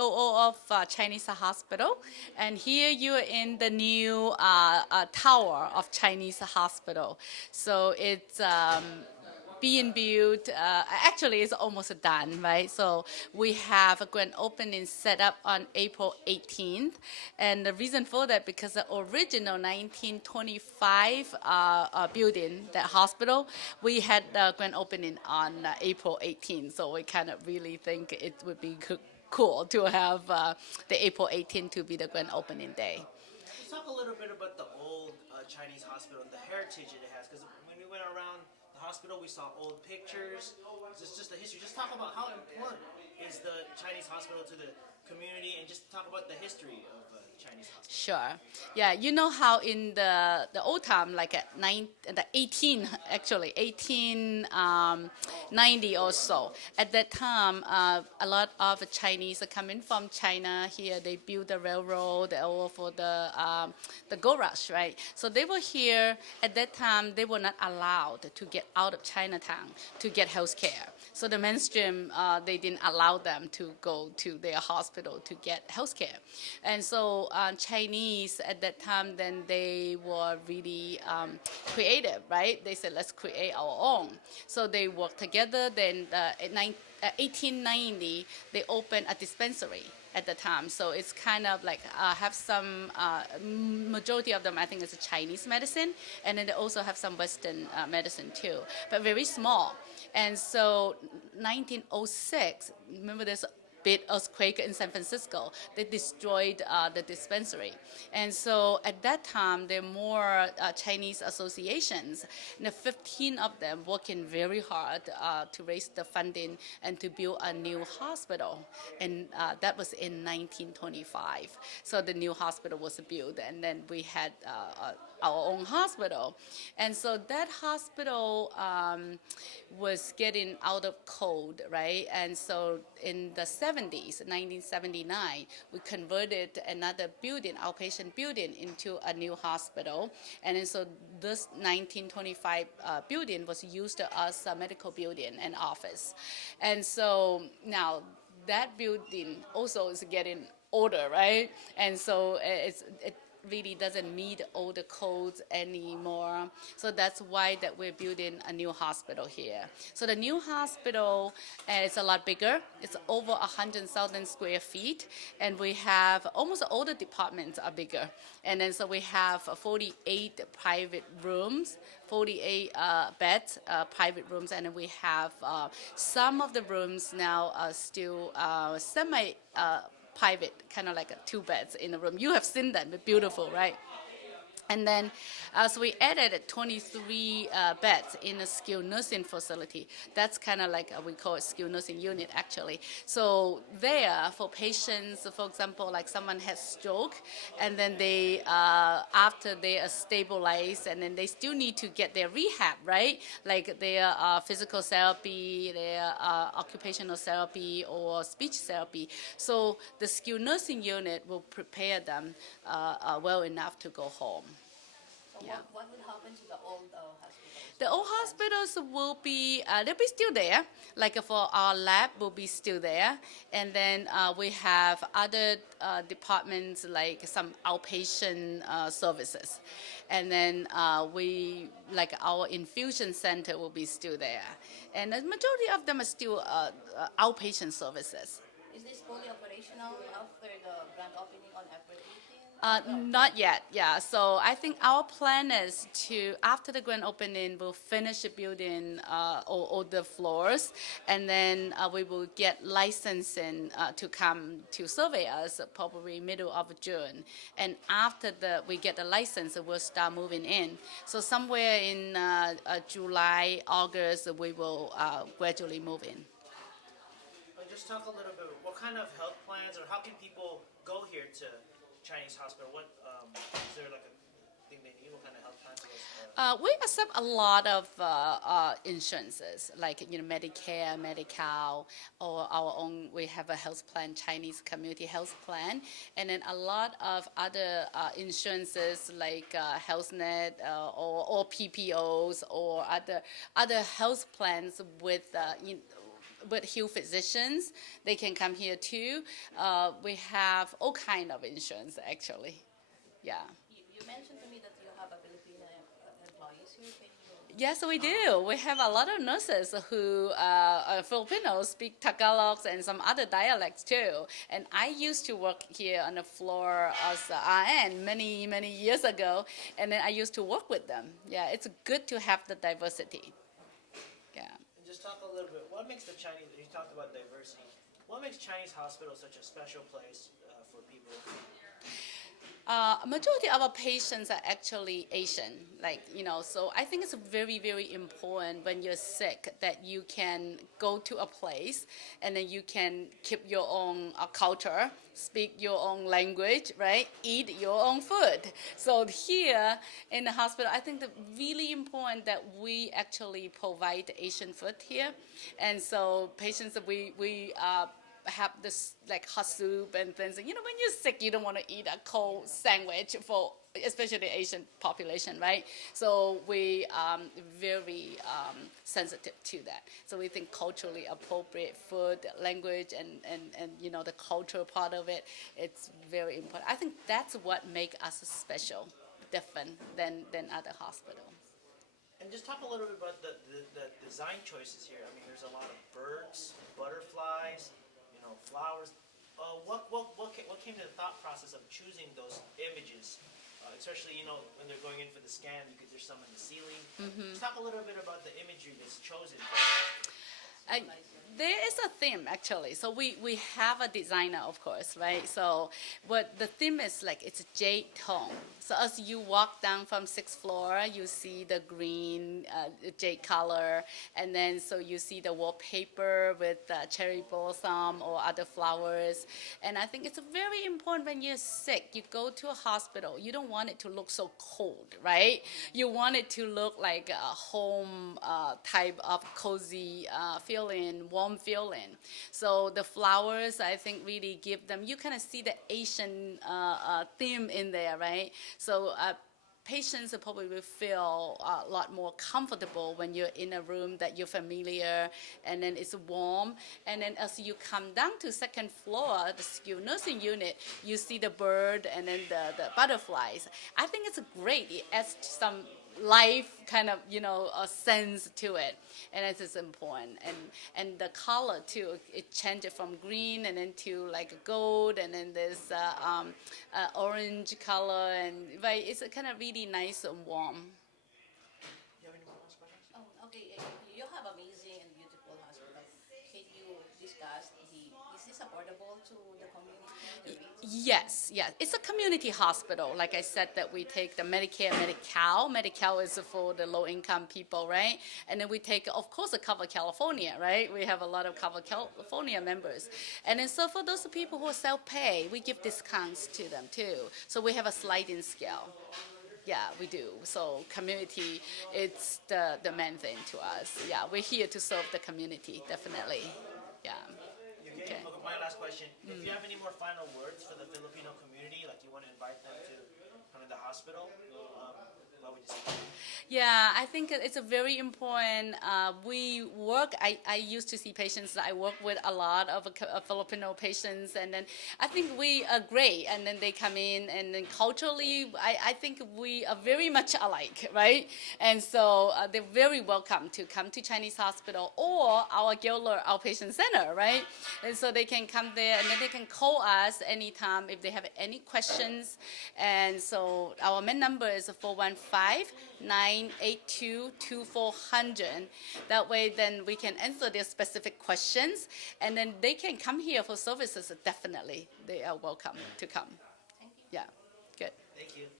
COO of Chinese Hospital, and here you're in the new tower of Chinese Hospital. So it's being built. Actually, it's almost done, right? So we have a grand opening set up on April 18th, and the reason for that because the original 1925 building, that hospital, we had the grand opening on April 18th. So we kind of really think it would be cool to have the April 18th to be the grand opening day. Let's talk a little bit about the old Chinese hospital and the heritage it has, because when we went around the hospital, we saw old pictures. Just the history. Just talk about how important is the Chinese hospital to the community, and just talk about the history of Chinese hospital. Sure. Yeah, you know how in the old time, like at the 1890 or so, at that time, a lot of Chinese are coming from China here. They built the railroad or for the gold rush, right? So they were here at that time. They were not allowed to get out of Chinatown to get health care. So the mainstream, they didn't allow them to go to their hospital to get health care. And so Chinese at that time, then they were really creative, right? They said, let's create our own. So they worked together. Then in 1890, they opened a dispensary at the time. So it's kind of like have some, majority of them, I think, is Chinese medicine. And then they also have some Western medicine too, but very small. And so 1906, remember there's big earthquake in San Francisco. They destroyed the dispensary. And so at that time, there are more Chinese associations, and the 15 of them working very hard to raise the funding and to build a new hospital. And that was in 1925. So the new hospital was built, and then we had our own hospital. And so that hospital was getting out of code, right? And so in the 70s, 1979, we converted another building, outpatient building, into a new hospital. And then so this 1925 building was used as a medical building and office. And so now that building also is getting older, right? And so it really doesn't meet all the codes anymore. So that's why that we're building a new hospital here. So the new hospital is a lot bigger. It's over 100,000 square feet, and we have almost all the departments are bigger. And then so we have 48 private rooms, 48 beds, private rooms, and then we have some of the rooms now are still semi private, kind of like 2 beds in a room. You have seen them, they're beautiful, right? And then, so we added 23 beds in a skilled nursing facility. That's kind of like we call it skilled nursing unit, actually. So there, for patients, for example, like someone has stroke, and then they, after they are stabilized, and then they still need to get their rehab, right? Like their physical therapy, their occupational therapy, or speech therapy. So the skilled nursing unit will prepare them well enough to go home. Yeah. What would happen to the old hospitals? The old hospitals will be, they'll be still there. Like for our lab will be still there. And then we have other departments like some outpatient services. And then like our infusion center will be still there. And the majority of them are still outpatient services. Is this fully operational after the grand opening on April 18th? Not yet, yeah. So I think our plan is to, after the grand opening, we'll finish building all the floors, and then we will get licensing to come to survey us probably middle of June. And after we get the license, we'll start moving in. So somewhere in July, August, we will gradually move in. Just talk a little bit, what kind of health plans, or how can people go here to Chinese hospital? What is there like a thing they need? What kind of health plans? We accept a lot of insurances, like Medicare, Medi-Cal, or our own. We have a health plan, Chinese community health plan, and then a lot of other insurances like HealthNet or PPOs or other health plans with with Hill physicians, they can come here too. We have all kind of insurance actually. Yeah. You mentioned to me that you have a Filipino employees here. Can you? Yes, we do. We have a lot of nurses who are Filipinos, speak Tagalog and some other dialects too. And I used to work here on the floor as a RN many, many years ago, and then I used to work with them. Yeah, it's good to have the diversity. Yeah. And just talk a little bit. What makes the Chinese? You talked about diversity. What makes Chinese hospital such a special place for people? Majority of our patients are actually Asian, so I think it's very, very important when you're sick that you can go to a place and then you can keep your own culture, speak your own language, right? Eat your own food. So here in the hospital, I think that really important that we actually provide Asian food here. And so patients, we have this like hot soup and things. When you're sick, you don't want to eat a cold sandwich for especially the Asian population, right? So we very sensitive to that. So we think culturally appropriate food, language, and the cultural part of it, it's very important. I think that's what makes us special, different than other hospitals. And just talk a little bit about the design choices here. I mean, there's a lot of birds, butterflies, flowers. What came to the thought process of choosing those images? Especially, when they're going in for the scan, because there's some in the ceiling. Just talk a little bit about the imagery that's chosen. There is a theme actually. So we have a designer, of course, right? So what the theme is like, it's a jade tone. So as you walk down from 6th floor, you see the green jade color, and then so you see the wallpaper with cherry blossom or other flowers. And I think it's very important when you're sick, you go to a hospital, you don't want it to look so cold, right? You want it to look like a home type of cozy feeling, warm feeling. So the flowers, I think, really give them, you kind of see the Asian theme in there, right? So patients probably will feel a lot more comfortable when you're in a room that you're familiar, and then it's warm. And then as you come down to 2nd floor, the skilled nursing unit, you see the bird and then the butterflies. I think it's great. It adds some life kind of a sense to it, and it is important. And the color too, it changes from green and then to like gold, and then there's orange color, and right, it's kind of really nice and warm. You have any more questions? Oh, okay. You have amazing and beautiful hospital. Can you discuss is this affordable to the community? Yes, it's a community hospital. Like I said, that we take the Medicare, Medi-Cal. Medi-Cal is for the low-income people, right? And then we take, of course, the Cover California, right? We have a lot of Cover California members. And then so for those people who are self-pay, we give discounts to them too. So we have a sliding scale. Yeah, we do. So community, it's the main thing to us. Yeah, we're here to serve the community, definitely. Yeah. Okay. My last question. If you have any more final words for the Filipino community, like you want to invite them to come to the hospital, what would you say? Yeah, I think it's a very important. We work. I used to see patients. I work with a lot of Filipino patients, and then I think we are great. And then they come in, and then culturally, I think we are very much alike, right? And so they're very welcome to come to Chinese hospital or our Gilder Outpatient Center, right? And so they can come there, and then they can call us anytime if they have any questions. And so our main number is 415-982-2400. That way, then we can answer their specific questions, and then they can come here for services. Definitely, they are welcome to come. Thank you. Yeah, good. Thank you.